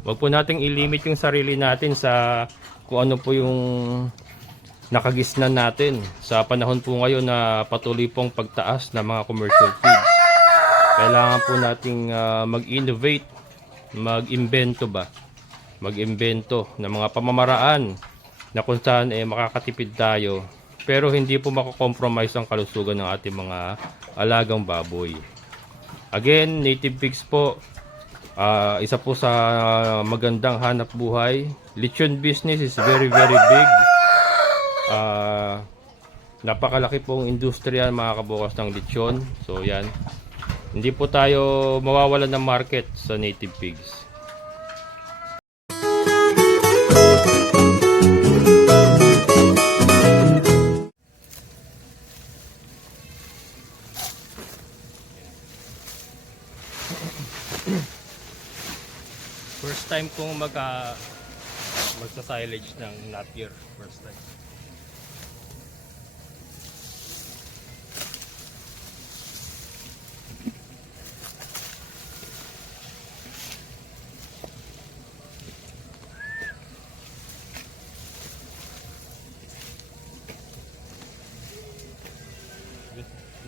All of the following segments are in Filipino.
Huwag po nating ilimit yung sarili natin sa kung ano po yung nakagisnan natin sa panahon po ngayon na patuloy pong pagtaas ng mga commercial feeds. Kailangan po nating mag-innovate, mag-imbento ng mga pamamaraan na kung saan makakatipid tayo pero hindi po makakompromise ang kalusugan ng ating mga alagang baboy. Again, native pigs po, isa po sa magandang hanap buhay. Lechon business is very big. Napakalaki pong industriya mga kabukas ng lechon. So yan, hindi po tayo mawawalan ng market sa native pigs. First time kong magsa-silage ng Napier. First time.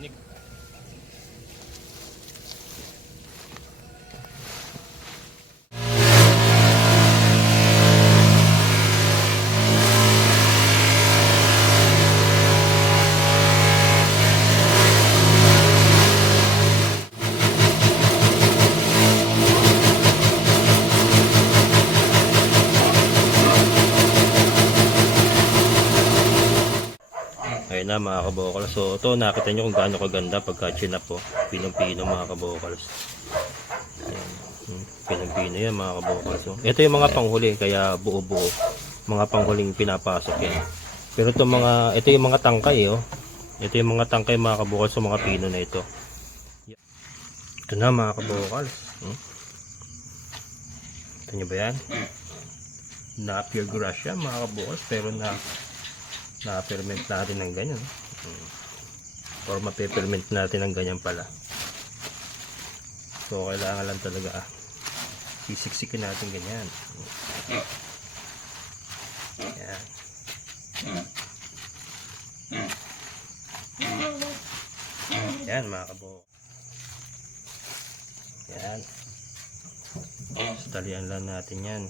Nick. Ayun na mga kabokals. So ito nakita nyo kung gaano kaganda pagka chinap po. Pinong-pino mga kabokals. Pinong-pino yan mga kabokals. So, ito yung mga panghuli kaya buo-buo. Mga panghuling pinapasok yan. Pero ito yung mga tangkay oh. Ito yung mga tangkay mga kabokals sa mga pino na ito. Ito na mga kabokals. Ito nyo ba yan? Napier grass yan mga kabokals pero na-ferment natin ng ganyan or mape-ferment natin ng ganyan pala. So kailangan lang talaga sisiksikin natin ganyan. Yan. Yan mga kabo. Yan. Talian lang natin yan.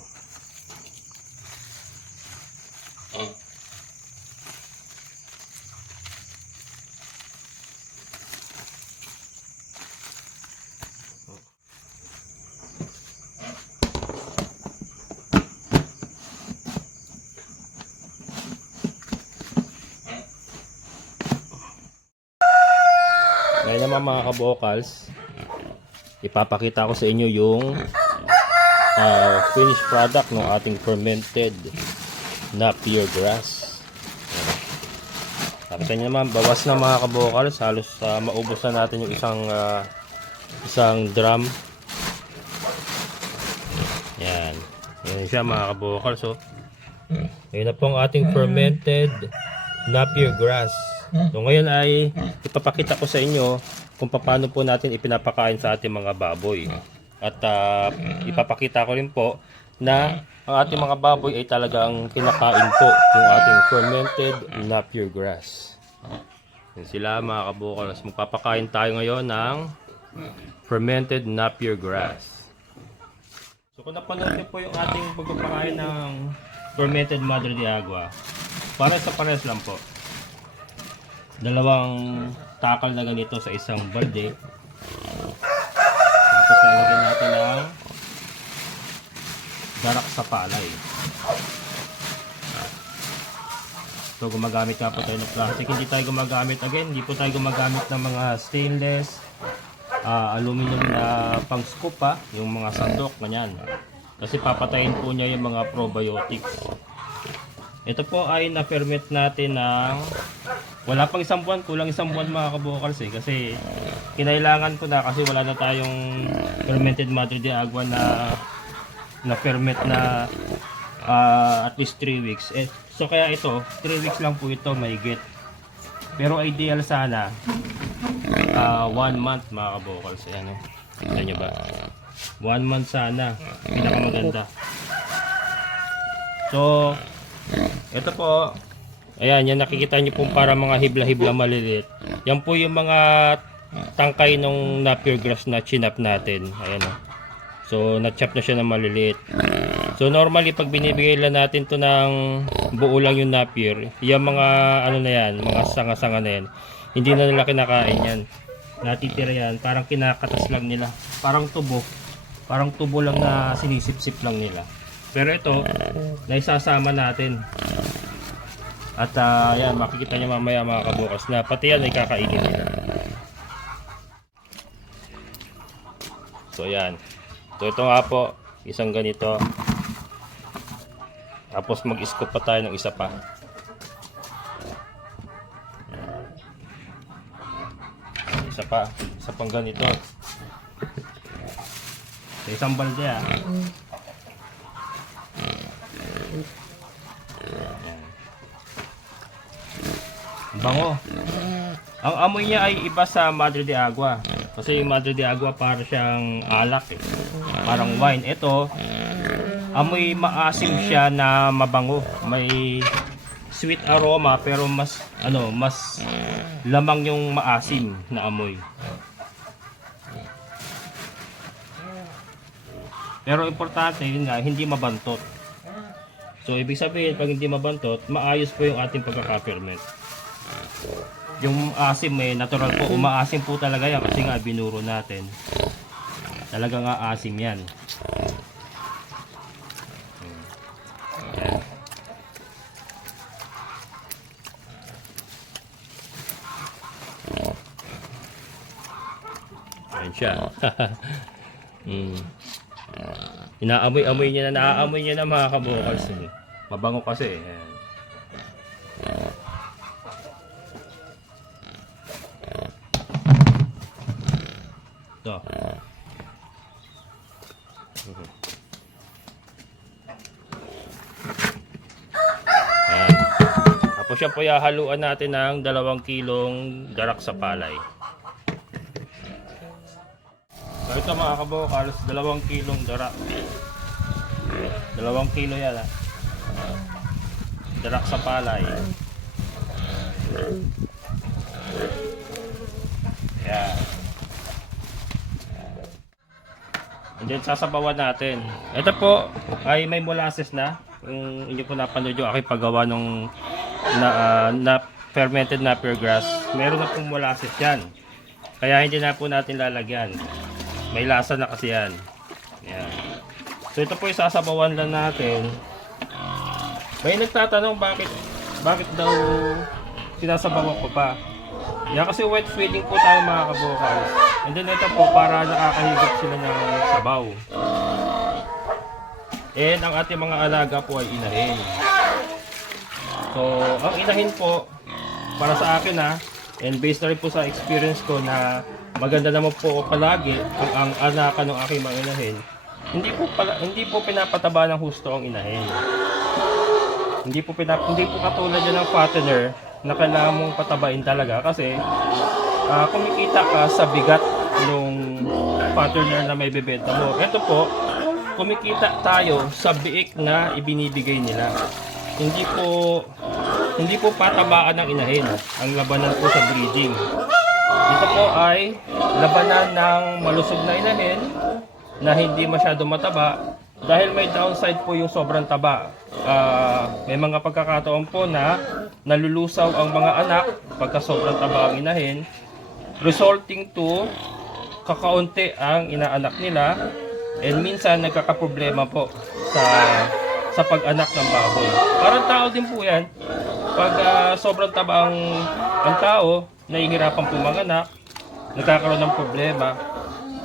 Ngayon naman mga kabokals, ipapakita ko sa inyo yung finished product ng ating fermented Napier grass. Nakita nyo naman, bawas na mga kabokals, halos maubos na natin yung isang drum. Yan, yan siya mga kabokals. So, ngayon na po ang ating fermented Napier grass. So ngayon ay ipapakita ko sa inyo kung paano po natin ipinapakain sa ating mga baboy. At ipapakita ko rin po na ang ating mga baboy ay talagang kinakain po yung ating fermented Napier grass. Yan sila mga kabukals. Magpapakain tayo ngayon ng fermented Napier grass. So kung napanood niyo po yung ating pagpapakain ng fermented Madre de Agua, pares lang po. Dalawang takal na ganito sa isang balde. Tapos lalagyan natin ng darak sa palay. So gumagamit nga po tayo ng plastic. Hindi tayo gumagamit hindi po tayo gumagamit ng mga stainless, aluminum na pang scoop yung mga sandok, ganyan. Kasi papatayin po niya yung mga probiotics. Ito po ay na-ferment natin ng wala pang isang buwan, kulang isang buwan mga kabokals kasi kinailangan ko na kasi wala na tayong fermented Madre de Agua na ferment na at least 3 weeks. So kaya ito, 3 weeks lang po ito mahigit. Pero ideal sana 1 month mga kabokals. Ayan Tignan nyo ba? 1 month sana. Pinakamaganda. So, ito po. Ayan, yan nakikita nyo po para mga hibla-hibla maliliit. Yan po yung mga tangkay ng Napier grass na chinap natin. Ayan o. So, na-chop na siya ng maliliit. So, normally, pag binibigay lang natin to ng buo lang yung Napier, yung mga, ano na yan, mga sanga-sanga na yan, hindi na nila kinakain yan. Natitira yan, parang kinakatas lang nila. Parang tubo lang na sinisip-sip lang nila. Pero ito, naisasama natin. At yan, makikita nyo mamaya mga kabukas na pati yan ay kakainin nila. So yan. So ito nga po, isang ganito. Tapos mag-scoop pa tayo ng isa pa. Isa pang ganito. Sa isang balde bango. Ang amoy niya ay iba sa Madre de Agua. Kasi yung Madre de Agua para siyang alak parang wine. Ito, amoy maasim siya na mabango. May sweet aroma pero mas lamang yung maasim na amoy. Pero importante yun nga, hindi mabantot. So ibig sabihin pag hindi mabantot, maayos po yung ating pagkaka-ferment. Yung asim natural po, umaasim po talaga yan kasi nga binuro natin. Talaga nga asim yan. Ayan siya. Inaamoy-amoy niya na, naaamoy niya na mga kabukals. Mabango kasi. Ayan. Ito. Ayan. Tapos siya po haluan natin ng 2 kilong darak sa palay. So ito mga kabukals, 2 kilong darak. 2 kilo yan darak sa palay. Ayan. And then sasabawan natin. Ito po ay may molasses na. Kung inyo po napanood yung aking paggawa ng fermented Napier grass, meron na pong molasses yan. Kaya hindi na po natin lalagyan. May lasa na kasi yan. Yan. So ito po isasabawan lang natin. May nagtatanong bakit daw sinasabawan ko pa. Yan kasi wet feeding po tayo mga kabukals. And then ito po para nakakahigop sila ng sabaw. And ang ating mga alaga po ay inahin. So ang inahin po para sa akin and based na rin po sa experience ko na maganda naman po palagi ang anakan ng aking mga inahin. Hindi po pinapataba ng husto ang inahin. Hindi po katulad yan ng fattener na kailangan mong patabain talaga kasi kumikita ka sa bigat ng fattener na may bebenta mo. Ito po, kumikita tayo sa biik na ibinibigay nila. Hindi po patabaan ng inahin ang labanan po sa breeding. Ito po ay labanan ng malusog na inahin na hindi masyado mataba dahil may downside po yung sobrang taba. May mga pagkakataon po na nalulusaw ang mga anak pagka sobrang taba ang inahin, resulting to kakaunti ang inaanak nila and minsan nagkakaproblema po sa pag-anak ng baboy. Parang tao din po yan. Pag sobrang taba ang tao, nahihirapan po manganak, nagkakaroon ng problema.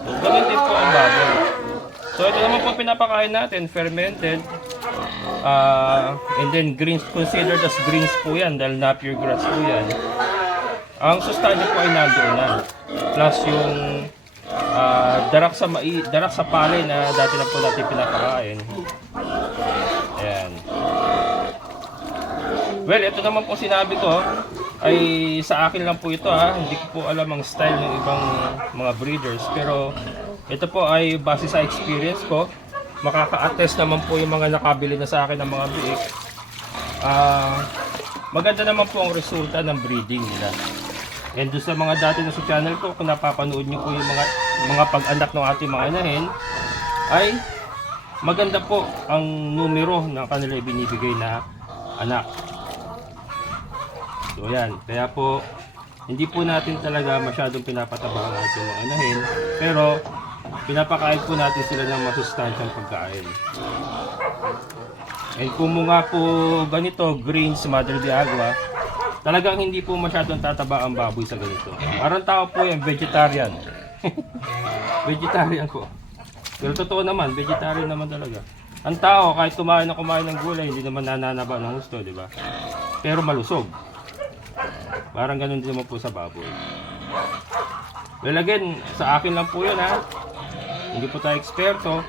So, ganun din po ang baboy. So ito naman po pinapakain natin, fermented. And then greens, considered as greens po yan dahil Napier grass po yan. Ang sustansya po ay nandoon na. Plus yung darak sa palay na dati na po natin pinapakain. Ayan. Well, ito naman po sinabi ko ay sa akin lang po ito Hindi ko po alam ang style ng ibang mga breeders. Pero Ito po ay base sa experience ko. Makaka-attest naman po yung mga nakabili na sa akin ng mga biik. Maganda naman po ang resulta ng breeding nila. And doon sa mga dati na sa channel ko, kung napapanood nyo po yung mga pag-anak ng ating mga inahin, ay maganda po ang numero ng kanila ibinibigay na anak. So yan, kaya po hindi po natin talaga masyadong pinapataba ang ating mga inahin, pero pinapakain po natin sila ng masustansyang pagkain. And kung mga po ganito, greens, Madre de Agua, talagang hindi po masyadong tataba ang baboy sa ganito. Parang tao po yan, vegetarian. Vegetarian po. Pero totoo naman, vegetarian naman talaga. Ang tao, kahit kumain ng gulay, hindi naman nananaba ng gusto, di ba? Pero malusog. Parang ganun din naman po sa baboy. Well again, sa akin lang po yun ha. Hindi po tayo eksperto.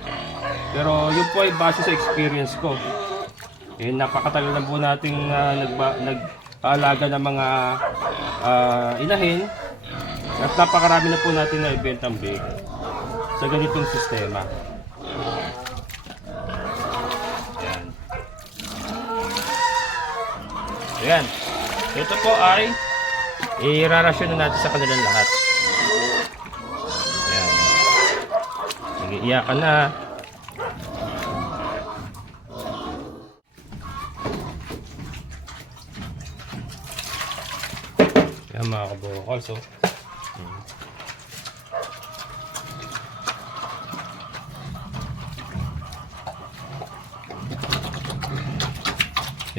Pero yun po ay base sa experience ko. Eh, napakatagal na po nating nag-aalaga ng mga inahin. At napakarami na po natin na ibentang big sa ganitong sistema. Ayan. Ayan. Ito po ay irarasyon na natin sa kanilang lahat. Ayan. Nag-iiyakan na. Ayan mga kabukals. So.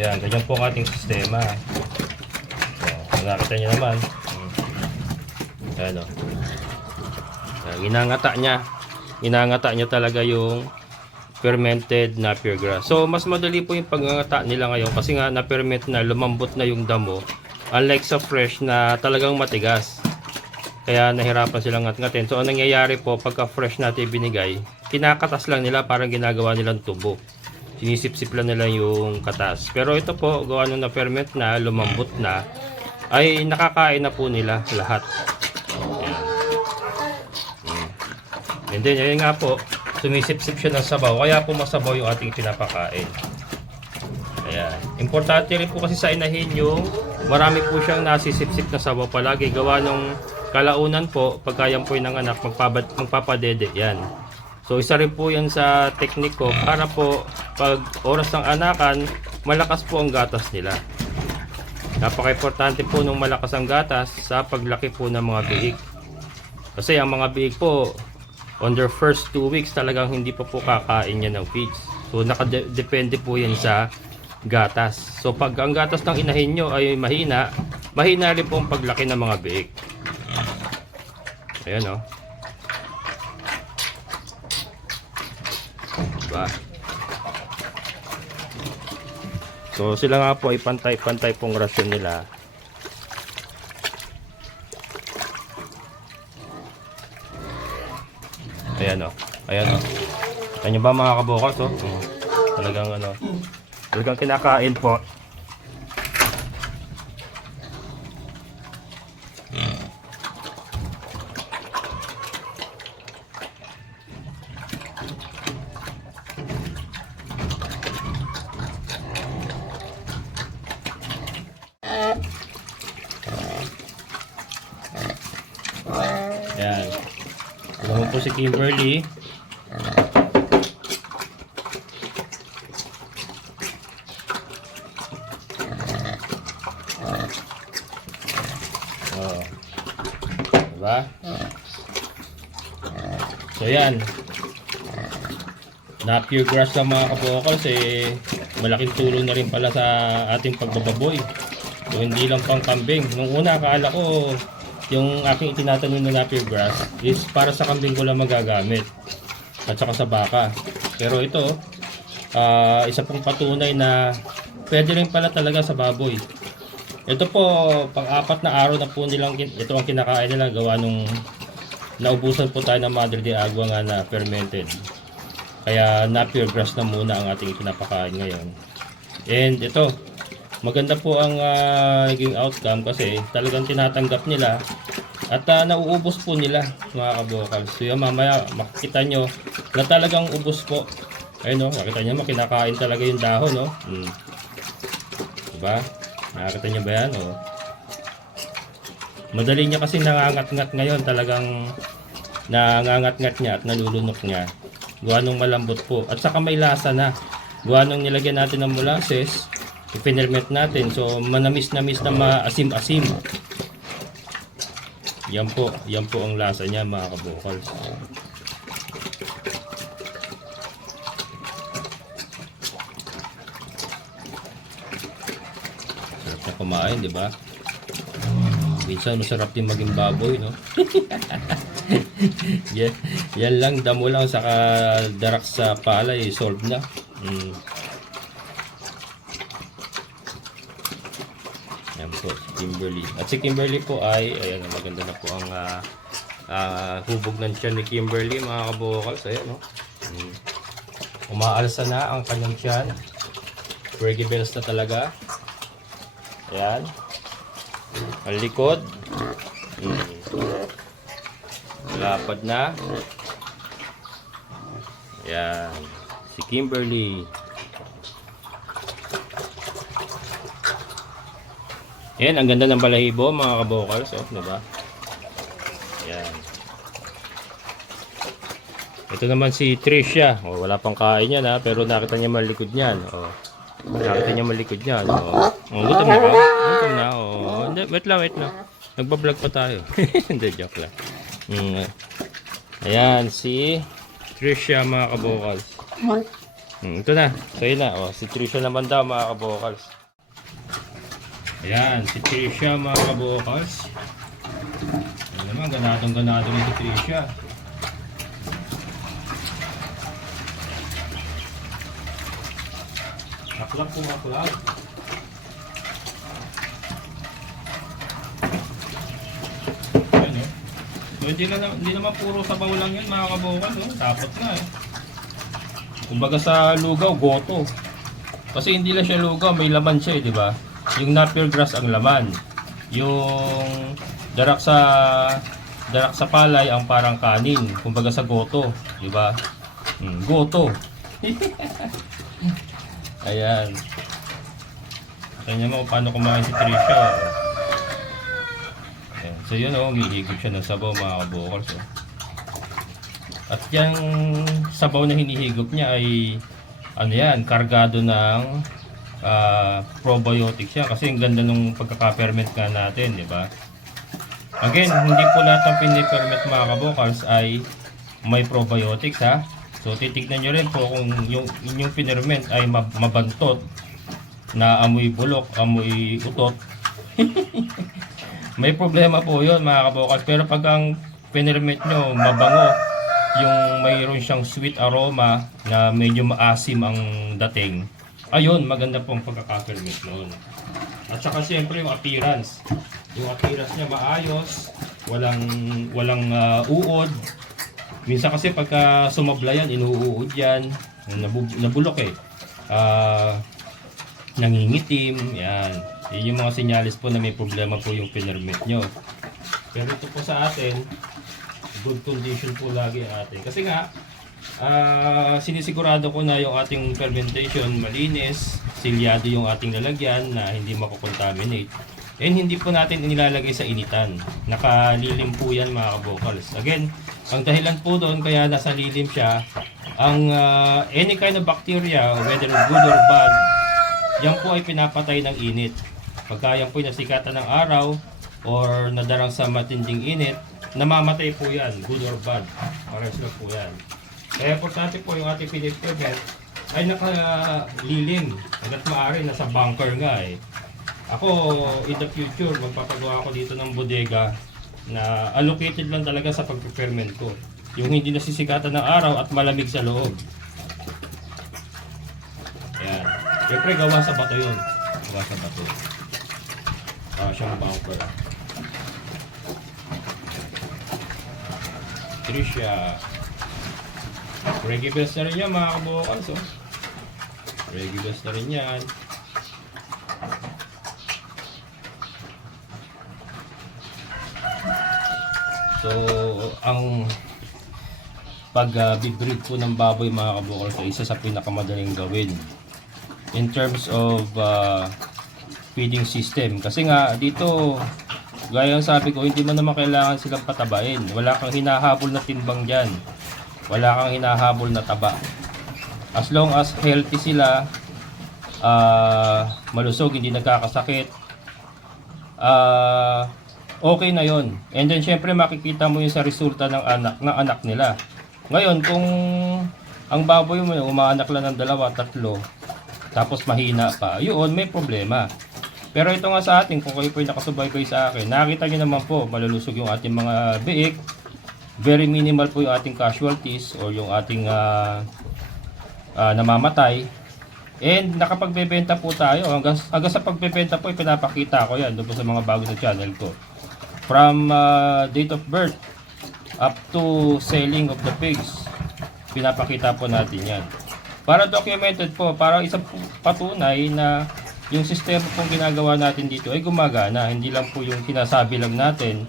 Yan, ganyan po ang ating sistema. So, nakita nyo naman. Ayan o. Inangata niya. Inangata niya talaga yung fermented Napier grass. So, mas madali po yung pagngangata nila ngayon kasi nga na-ferment na, lumambot na yung damo. Unlike sa fresh na talagang matigas. Kaya nahirapan silang ngat-ngatin. So, ang nangyayari po, pagka fresh natin binigay, kinakatas lang nila, parang ginagawa nilang tubo. Sinisip-sip lang nila yung katas. Pero ito po, gawa nung na-ferment na, lumambot na, ay nakakain na po nila lahat. Ayan. And then, yun nga po, sumisip-sip siya ng sabaw, kaya po masabaw yung ating pinapakain. Ayan. Importante rin po kasi sa inahin yung marami po siyang nasisip-sip na sabaw palagi. Gawa nung kalaunan po, pagka yan po yung anak, magpapadede yan. So isa rin po yan sa teknik ko para po pag oras ng anakan, malakas po ang gatas nila. Napaka-importante po nung malakas ang gatas sa paglaki po ng mga biik. Kasi ang mga biik po, on their first 2 weeks talagang hindi pa po kakain yan ng feeds. So nakadepende po yan sa gatas. So pag ang gatas ng inahin nyo ay mahina, mahina rin po ang paglaki ng mga biik. Ayan o. Diba? So sila nga po ay pantay-pantay pong rasyon nila. Ayan o. Ayan o. Ayan nyo ba mga kabukas o? Talagang ano. Talagang kinakain po. Ayan. Alam po si Kimberly. Oh. Diba? So yan. Napier grass ng mga kabukals malaking tulong na rin pala sa ating pagbababoy. So hindi lang pang kambing. Nung una akala ko yung aking itinatanim na Napier grass is para sa kambing ko lang magagamit at saka sa baka. Pero ito isa pong patunay na pwede rin pala talaga sa baboy. Ito po, pang-4 na araw na po nilang ito ang kinakain nila gawa nung naubusan po tayo ng Madre de Agua nga na fermented. Kaya Napier grass na muna ang ating pinapakain ngayon. And ito, maganda po ang naging outcome kasi talagang tinatanggap nila At nauubos po nila mga kabokals. So yan, mamaya makikita nyo na talagang ubos po. Ayun, no? Makita nyo, kinakain talaga yung dahon. No? Diba? Nakakita nyo ba yan? Oh. Madali niya kasi nangangat-ngat ngayon. Talagang nangangat-ngat niya at nalulunok niya. Gawa nung malambot po. At saka may lasa na. Gawa nung nilagyan natin ng molasses, ipinerment natin. So manamis-namis na maasim-asim. Yan po ang lasa niya mga kabokals. Sarap na kumain, di ba? Minsan masarap din maging baboy, no? yan lang, damo lang, saka darak sa palay, solve na. Yan po, si Kimberly. At si Kimberly po ay, ayan, maganda na po ang hubog ng tiyan ni Kimberly, mga kabokals. Ayan, no? Umaalsa na ang kanyang tiyan. Reggae bells na talaga. Ayan. Ang likod. Lapad na. Ayan. Si Kimberly. Ayan, ang ganda ng balahibo mga kabokals. Oh, diba? Ayan. Ito naman si Trisha. Oh, wala pang kain yan ha. Pero nakita niya malikod niyan. Oh. Nakita niya malikod niyan. Oh. Oh, gutom na ba? Gutom na. Oh. Hindi, wait lang. Nagbablog pa tayo. Hindi, joke lang. Ayan, si Trisha mga kabokals. Ito na. Sa'yo na. Oh, si Trisha naman daw mga kabokals. Ayan, si Trisha mga kabokals. Ayan naman, ganadong-ganado ni si Trisha. Maklap po maklap. Ayan eh. So, hindi naman puro sabaw lang yan mga kabokals. Oh. Tapos na eh. Kumbaga sa lugaw, goto. Kasi hindi lang siya lugaw, may laman siya eh, di ba? Yung napier grass ang laman. Yung darak sa palay ang parang kanin. Kumbaga sa goto, di ba? Goto. Ayan. Kanya mo paano kumain si Trisha. Ayan. So yun oh, umihigop siya ng sabaw mga kabokals. Oh. At yung sabaw na hinihigop niya ay ano yan, kargado ng probiotics siya kasi ang ganda nung pagkaka-ferment nga natin, di ba? Again, hindi po lahat ng piniferment mga kabokals ay may probiotics ha. So titignan nyo rin po kung yung inyong pinerment ay mabantot na amoy bulok, amoy utot. May problema po yun mga kabokals. Pero pag ang pinerment nyo mabango, yung mayroon siyang sweet aroma na medyo maasim ang dating, ayun, maganda pong pagkaka-ferment noon. At saka siyempre yung appearance. Yung appearance niya maayos, walang uod. Minsan kasi pagka sumabla yan, inuuod yan, nabulok eh. Nangingitim, yan. Yun yung mga sinyalis po na may problema po yung pinermet nyo. Pero ito po sa atin, good condition po lagi atin. Kasi nga, sinisigurado ko na yung ating fermentation malinis, silyado yung ating lalagyan na hindi makukontaminate. And hindi po natin inilalagay sa initan. Nakalilim po yan mga kabokals. Again, ang dahilan po doon kaya nasa lilim siya, ang any kind of bacteria, whether good or bad, yan po ay pinapatay ng init. Pagka yan po ay nasikatan ng araw or nadarang sa matinding init, namamatay po yan, good or bad. Pares lang po yan. Kaya importante po yung ating pinipigment ay nakalilim. Hanggat maaari, nasa bunker nga eh. Ako, in the future, magpapagawa ako dito ng bodega na allocated lang talaga sa pag-ferment ko. Yung hindi nasisikatan ng araw at malamig sa loob. Ayan. Siyempre, gawa sa bato yun. Gawa sa bato. Siyang bunker. Trisha. Reggae bells na rin yan mga kabukals. Oh. Reggae bells na rin yan. So, ang pag-breed po ng baboy mga kabukal, so isa sa pinakamadaling gawin in terms of feeding system. Kasi nga dito, gaya ng sabi ko, hindi mo naman kailangan silang patabain. Wala kang hinahabol na timbang dyan. Wala kang hinahabol na taba. As long as healthy sila, malusog, hindi nagkakasakit, okay na yon. And then syempre makikita mo yun sa resulta ng anak nila. Ngayon kung ang baboy mo umaanak lang ng 2, 3, tapos mahina pa, yun may problema. Pero ito nga sa atin, kung kayo po yung nakasubaybay sa akin, nakita nyo naman po malulusog yung ating mga biik. Very minimal po yung ating casualties or yung ating namamatay. And nakapagbebenta po tayo. Hanggang sa pagbebenta po, pinapakita ko yan doon sa mga bago sa channel ko. From date of birth up to selling of the pigs, pinapakita po natin yan. Para documented po, para isang patunay na yung sistema pong ginagawa natin dito ay gumagana. Hindi lang po yung sinasabi lang natin.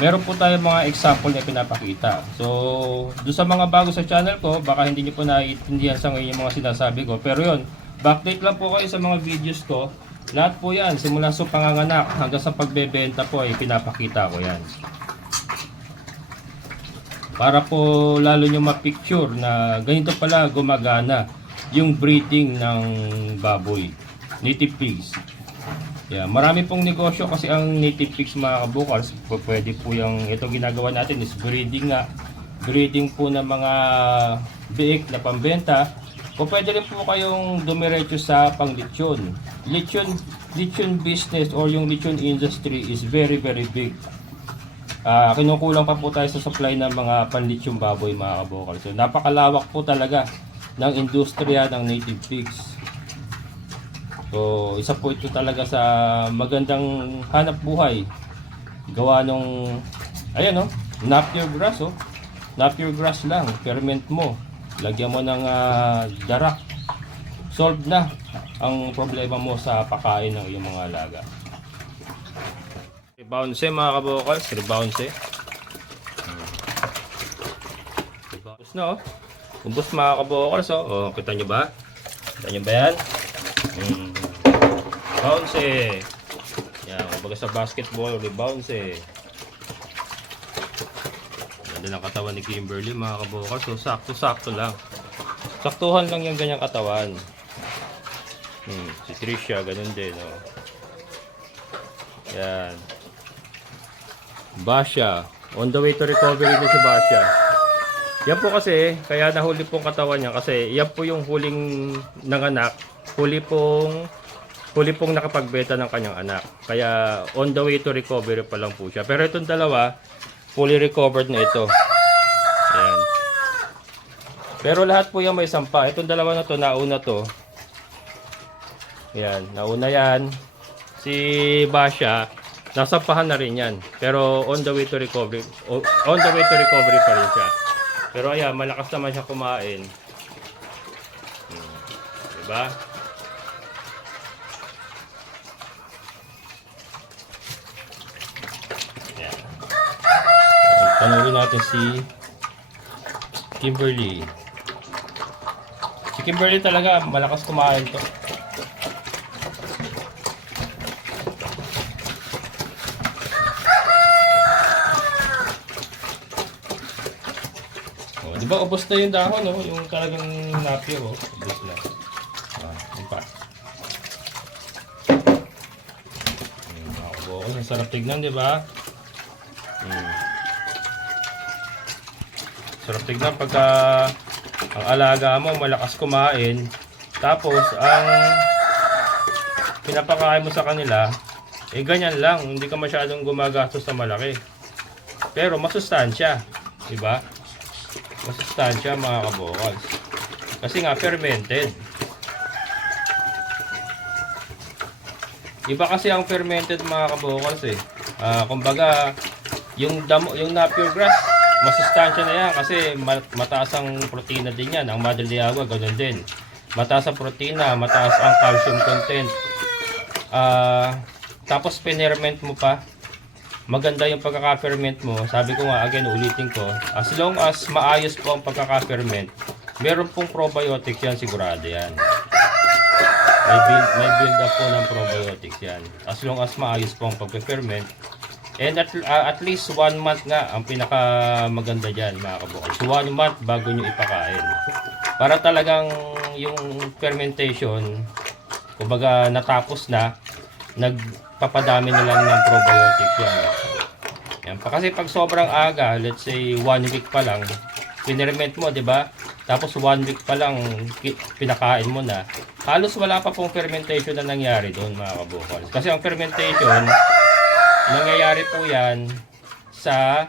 Meron po tayo mga example na pinapakita. So, doon sa mga bago sa channel ko, baka hindi nyo po naiintindihan sa ngayon yung mga sinasabi ko. Pero yun, backdate lang po kayo sa mga videos ko. Lahat po yan, simula sa panganganak hanggang sa pagbebenta po ay pinapakita ko yan. Para po lalo nyo ma-picture na ganito pala gumagana yung breeding ng baboy, native pigs. Yeah, marami pong negosyo kasi ang native pigs mga kabukals. Pwede po yung ito ginagawa natin is breeding nga. Breeding po ng mga biik na pambenta. O pwede rin po kayong dumiretso sa panglitsyon. Litsyon business or yung litsyon industry is very big. Kinukulang pa po tayo sa supply ng mga panlitsyong baboy mga kabukals. So napakalawak po talaga ng industriya ng native pigs. So, isa po ito talaga sa magandang hanap buhay. Gawa nung, ayan o, napier grass o. Napier grass lang, ferment mo. Lagyan mo ng darak. Solve na ang problema mo sa pakain ng iyong mga alaga. Rebounce mga kabukals, rebounce. Ubus na o. Ubus mga kabukals o. O, kita nyo ba? Kita nyo ba yan? Bounce. Yan, kumbaga sa basketball, rebounce. Ganda ng katawan ni Kimberly mga kabukals. So sakto-sakto lang. Saktuhan lang yung ganyang katawan. Si Trisha ganun din, oh. Yan. Basha, on the way to recovery din si Basha. Yan po kasi, kaya nahuli pong katawan niya kasi yan po yung huling nanganak. Huli pong nakapagbenta ng kanyang anak. Kaya on the way to recovery pa lang po siya. Pero itong dalawa, fully recovered na ito. Ayan. Pero lahat po yan may sampa. Itong dalawa na to, nauna to. Ayan, nauna yan. Si Basha, nasampahan na rin yan. Pero on the way to recovery, pa rin siya. Pero ayan, malakas naman siya kumain. Diba? Panoorin natin si Kimberly. Si Kimberly talaga malakas kumain to. Oh, di ba ubos na yung dahon, no? Yung talagang napier, oh. Ubos na. Yun pa. Ang sarap tignan, di ba? Sarap tignan pagka ang alaga mo malakas kumain, tapos ang pinapakain mo sa kanila ganyan lang, hindi ka masyadong gumagastos na malaki, pero masustansya, diba? Masustansya mga kabukals, kasi nga fermented. Iba kasi ang fermented mga kabukals kumbaga yung napier grass, masustansya na yan kasi mataas ang protina din yan. Ang Madre de Agua, ganun din. Mataas ang protina, mataas ang calcium content. Tapos pinerment mo pa, maganda yung pagkaka-ferment mo, sabi ko nga, again, ulitin ko, as long as maayos po ang pagkaka-ferment, meron pong probiotics yan, sigurado yan. May build up po ng probiotics yan. As long as maayos po ang pag-ferment. And at least 1 month nga ang pinaka maganda dyan, mga kabukals. 1 month bago nyo ipakain. Para talagang yung fermentation, kumbaga natapos na, nagpapadami na lang ng probiotics yan. Yan pa, kasi pag sobrang aga, let's say 1 week pa lang, pinerment mo, di ba? Tapos 1 week pa lang pinakain mo na, halos wala pa pong fermentation na nangyari doon, mga kabukals. Kasi ang fermentation, nangyayari po yan sa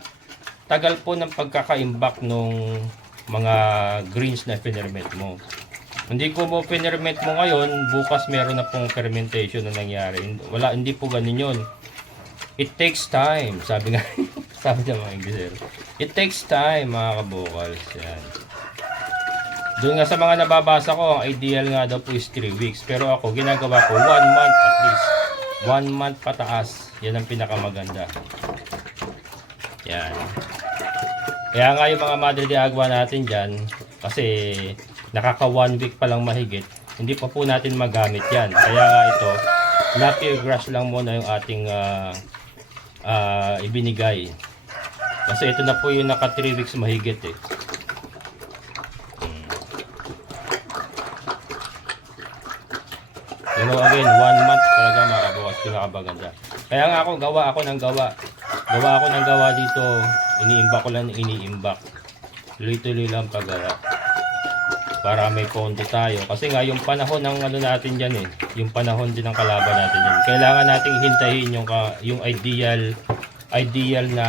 tagal po ng pagkakaimbak nung mga greens na pinerment mo. Hindi ko mo pinerment mo ngayon, bukas meron na pong fermentation na nangyari. Hindi po ganun yun. It takes time, sabi nga, sabi ng mga English. It takes time, mga kabukals. Yan. Doon nga sa mga nababasa ko, ang ideal nga daw po is 3 weeks. Pero ako, ginagawa ko 1 month at least. 1 month pataas. Yan ang pinakamaganda. Yan. Kaya nga yung mga Madre de Agua natin dyan, kasi nakaka 1 week pa lang mahigit, hindi pa po natin magamit yan. Kaya nga ito, napier grass lang muna yung ating ibinigay. Kasi ito na po yung naka 3 weeks mahigit eh. Pero again, 1 month talaga mga kabukals, pinakabaganda. Kaya nga ako, gawa ako ng gawa dito, iniimbak ko lang, iniimbak. Tuloy-tuloy lang paggawa. Para may pondo tayo. Kasi nga yung panahon ng ano natin dyan eh, yung panahon din ng kalaban natin dyan. Kailangan nating hintayin yung ideal na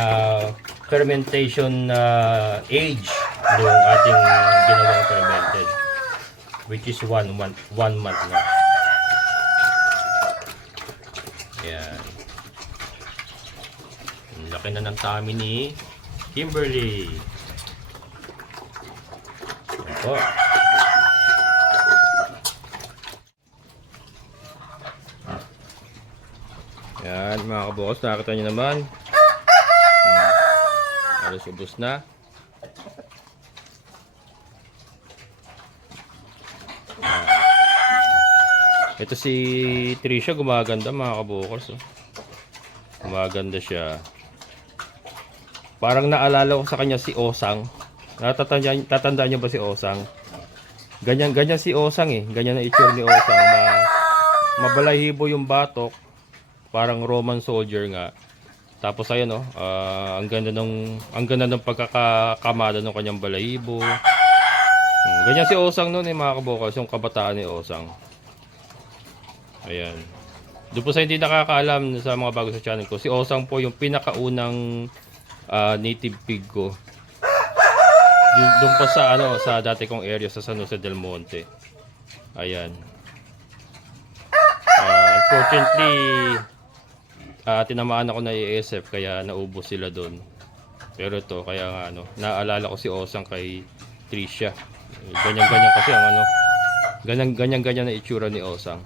fermentation age ng ating ginawang fermented. Which is 1 month na. Ayan. Laki na ng tummy ni Kimberly. Ayan po. Ayan mga kabukals, nakakita nyo naman. Halos ubos na. Ito si Tricia, gumaganda mga kabukals. Gumaganda siya. Parang naalala ko sa kanya si Osang. Tatandaan niyo ba si Osang? Ganyan si Osang eh. Ganyan ang itsura ni Osang. Mabalahibo yung batok. Parang Roman soldier nga. Tapos ayun oh, ang ganda ng pagkakakamada ng kanyang balahibo. Ganyan si Osang noon eh mga kabukals, yung kabataan ni Osang. Ayan. Doon po sa hindi nakakaalam sa mga bago sa channel ko, si Osang po yung pinakaunang native pig ko. Doon po sa dati kong area sa San Jose del Monte. Ayan. Unfortunately, tinamaan ako na ESF kaya naubos sila doon. Pero ito, kaya nga naalala ko si Osang kay Tricia. Ganyan kasi ang ganyan na itsura ni Osang.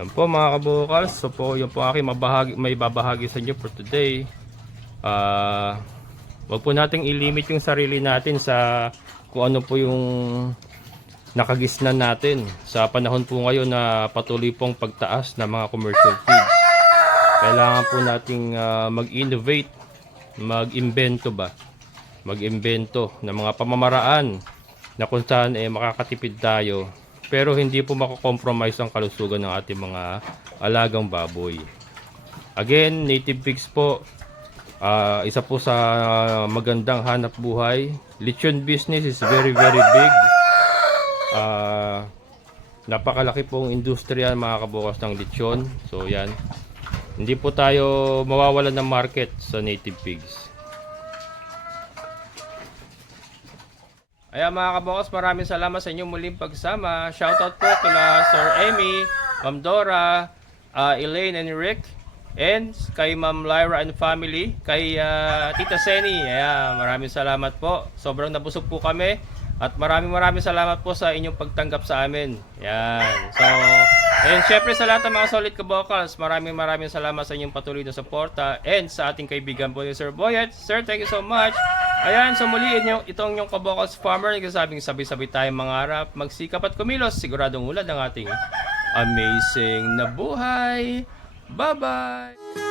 Yan po mga kabukals, so po yun po aking may babahagi sa inyo for today. Wag po nating ilimit yung sarili natin sa kung ano po yung nakagisnan natin sa panahon po ngayon na patuloy pong pagtaas ng mga commercial feeds. Kailangan po nating mag-innovate, mag-imbento ng mga pamamaraan na kung saan makakatipid tayo. Pero hindi po mako-compromise ang kalusugan ng ating mga alagang baboy. Again, native pigs po, isa po sa magandang hanap buhay. Lechon business is very big. Napakalaki pong industriya mga kabukals ng lechon. So yan, hindi po tayo mawawalan ng market sa native pigs. Ayan mga kabukals, maraming salamat sa inyong muling pagsama. Shoutout po kila Sir Amy, Ma'am Dora, Elaine and Rick, and kay Ma'am Lyra and family, kay Tita Seni. Ayan, maraming salamat po. Sobrang nabusog po kami. At maraming salamat po sa inyong pagtanggap sa amin. Ayan. So, And syempre sa lahat ng mga solid kabokals, maraming salamat sa inyong patuloy na suporta and sa ating kaibigan po ni Sir Boyet. Sir, thank you so much. Ayan, so muli itong yung kabokals farmer, nagsasabing sabay-sabay tayong mangarap, magsikap at kumilos, siguradong ulad ang ating amazing na buhay. Bye-bye!